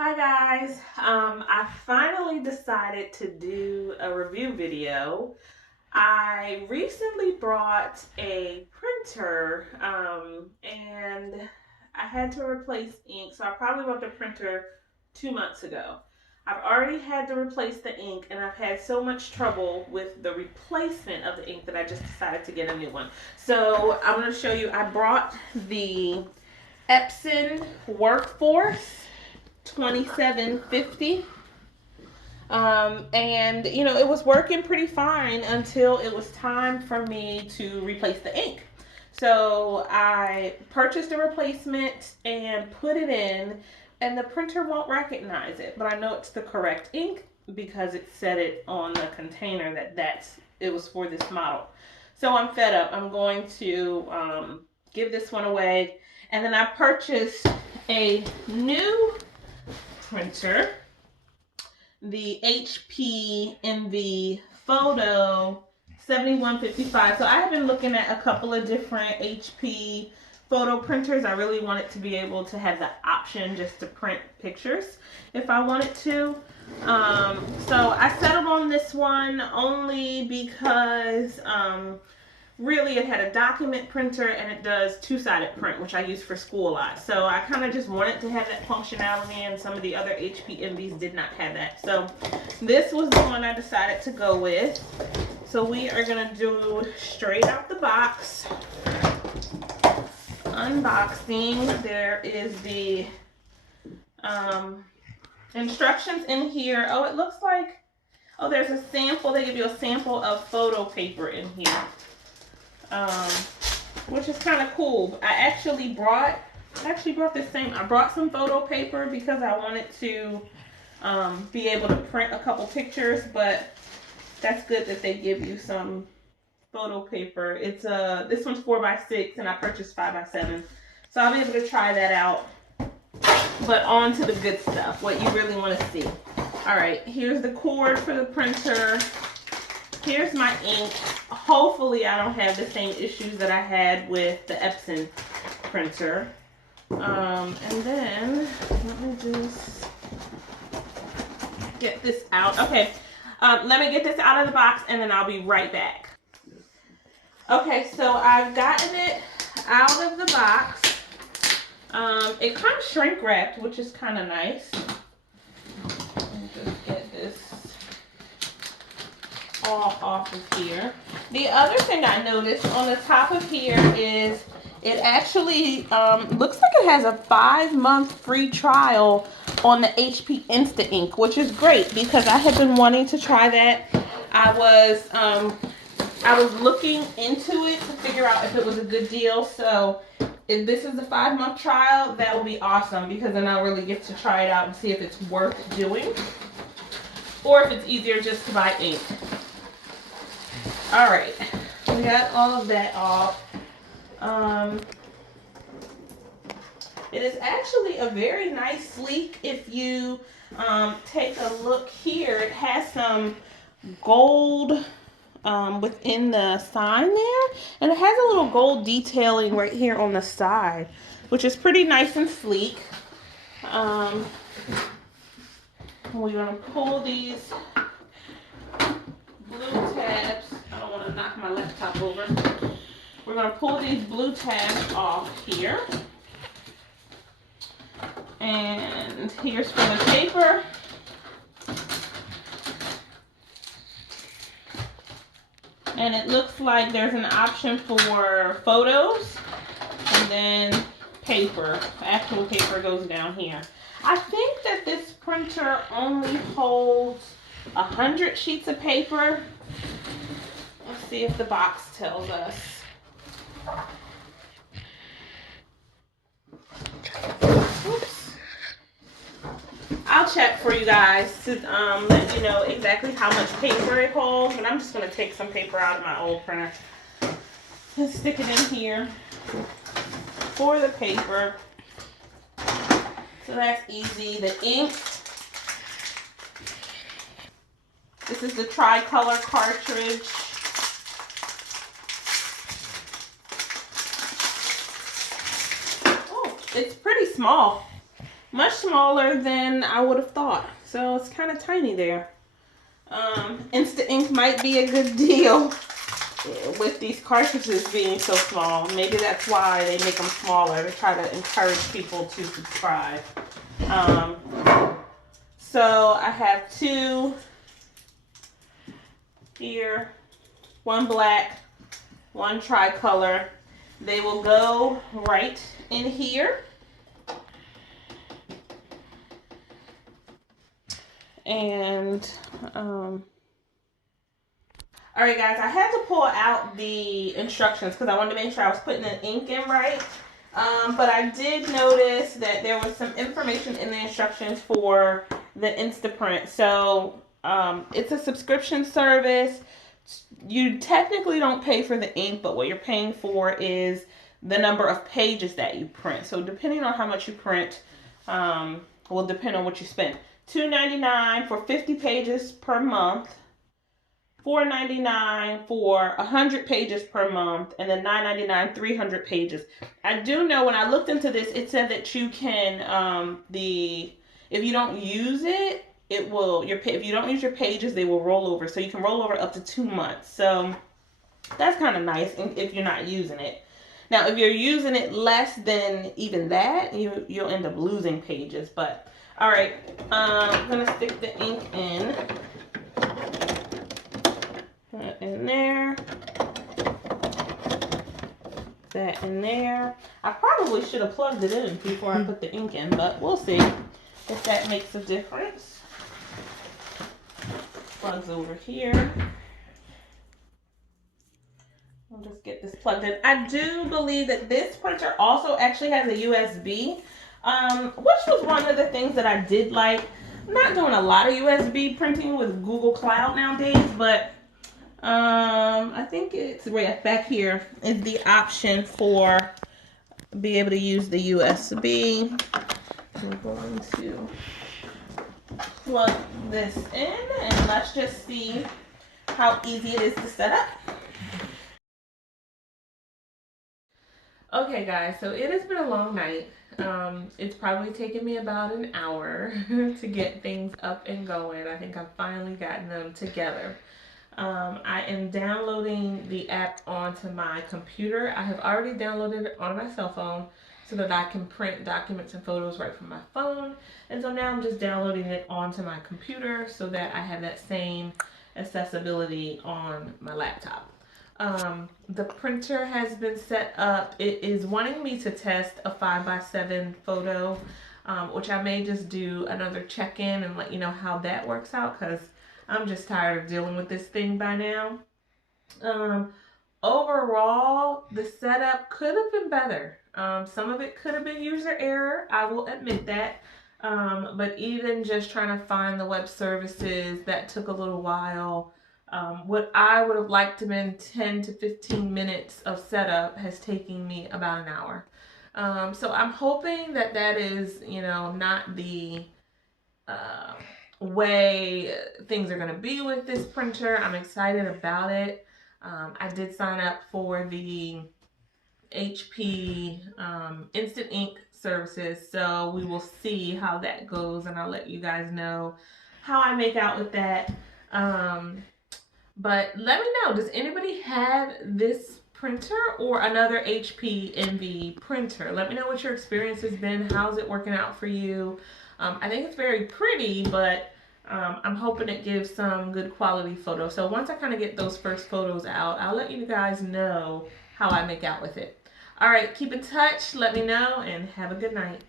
Hi guys, I finally decided to do a review video. I recently brought a printer and I had to replace ink, so I probably bought the printer 2 months ago. I've already had to replace the ink and I've had so much trouble with the replacement of the ink that I just decided to get a new one. So I'm going to show you, I brought the Epson Workforce 2750. And it was working pretty fine until it was time for me to replace the ink. So I purchased a replacement and put it in, and the printer won't recognize it, but I know it's the correct ink because it said it on the container that it was for this model. So I'm fed up. I'm going to give this one away. And then I purchased a new printer, the HP Envy Photo 7155. So I have been looking at a couple of different HP photo printers. I really wanted to be able to have the option just to print pictures if I wanted to. So I settled on this one only because really it had a document printer and it does two-sided print, which I use for school a lot. So I kind of just wanted to have that functionality, and some of the other HP Envies did not have that. So this was the one I decided to go with. So we are going to do straight out the box unboxing. There is the instructions in here. Oh, it looks like, oh, there's a sample. They give you a sample of photo paper in here. Which is kind of cool. I brought this same. I brought some photo paper because I wanted to be able to print a couple pictures, but that's good that they give you some photo paper. It's this one's 4x6 and I purchased 5x7, so I'll be able to try that out. But on to the good stuff, what you really want to see. All right, here's the cord for the printer. Here's my ink. Hopefully I don't have the same issues that I had with the Epson printer. And then let me just get this out. Okay, let me get this out of the box and then I'll be right back. Okay, so I've gotten it out of the box. It comes shrink wrapped, which is kind of nice. Let me just get this all off of here. The other thing I noticed on the top of here is it actually looks like it has a 5-month free trial on the HP Insta Ink, which is great because I had been wanting to try that. I was looking into it to figure out if it was a good deal. So if this is a 5-month trial, that will be awesome because then I'll really get to try it out and see if it's worth doing or if it's easier just to buy ink. All right, we got all of that off. It is actually a very nice, sleek. If you take a look here, it has some gold within the sign there, and it has a little gold detailing right here on the side, which is pretty nice and sleek. We're gonna pull these blue tabs. I don't want to knock my laptop over. We're going to pull these blue tabs off here. And here's for the paper. And it looks like there's an option for photos and then paper. Actual paper goes down here. I think that this printer only holds 100 sheets of paper. Let's see if the box tells us. Oops. I'll check for you guys to let you know exactly how much paper it holds. But I'm just going to take some paper out of my old printer and stick it in here for the paper. So that's easy. The ink. This is the tricolor cartridge. Oh, it's pretty small. much smaller than I would have thought. So it's kind of tiny there. Instant ink might be a good deal with these cartridges being so small. Maybe that's why they make them smaller, to try to encourage people to subscribe. So I have two here, one black, one tricolor. They will go right in here. And all right, guys, I had to pull out the instructions because I wanted to make sure I was putting the ink in right. But I did notice that there was some information in the instructions for the Instaprint. So it's a subscription service. You technically don't pay for the ink, but what you're paying for is the number of pages that you print. So depending on how much you print, will depend on what you spend. $2.99 for 50 pages per month, $4.99 for 100 pages per month, and then $9.99 300 pages. I do know when I looked into this, it said that you can if you don't use it, it will if you don't use your pages, they will roll over. So you can roll over up to 2 months. So that's kind of nice if you're not using it. Now, if you're using it less than even that, you'll end up losing pages. But all right, I'm gonna stick the ink in. That in there. That in there. I probably should have plugged it in before I put the ink in, but we'll see if that makes a difference. Plugs over here. I'll just get this plugged in. I do believe that this printer also actually has a USB, which was one of the things that I did like. I'm not doing a lot of USB printing with Google Cloud nowadays, but I think it's right back here is the option for be able to use the USB. I'm going to plug this in and let's just see how easy it is to set up. Okay guys, so it has been a long night. It's probably taken me about an hour to get things up and going. I think I've finally gotten them together. I am downloading the app onto my computer. I have already downloaded it on my cell phone so that I can print documents and photos right from my phone. And so now I'm just downloading it onto my computer so that I have that same accessibility on my laptop. The printer has been set up. It is wanting me to test a 5x7 photo, which I may just do another check-in and let you know how that works out because I'm just tired of dealing with this thing by now. Overall, the setup could have been better. Some of it could have been user error. I will admit that. But even just trying to find the web services, that took a little while. What I would have liked to have been 10 to 15 minutes of setup has taken me about an hour. So I'm hoping that that is, not the way things are going to be with this printer. I'm excited about it. I did sign up for the HP Instant Ink services, so we will see how that goes, and I'll let you guys know how I make out with that. But let me know, does anybody have this printer or another HP Envy printer? Let me know what your experience has been. How's it working out for you? I think it's very pretty, but I'm hoping it gives some good quality photos. So once I kind of get those first photos out, I'll let you guys know how I make out with it. All right, keep in touch, let me know, and have a good night.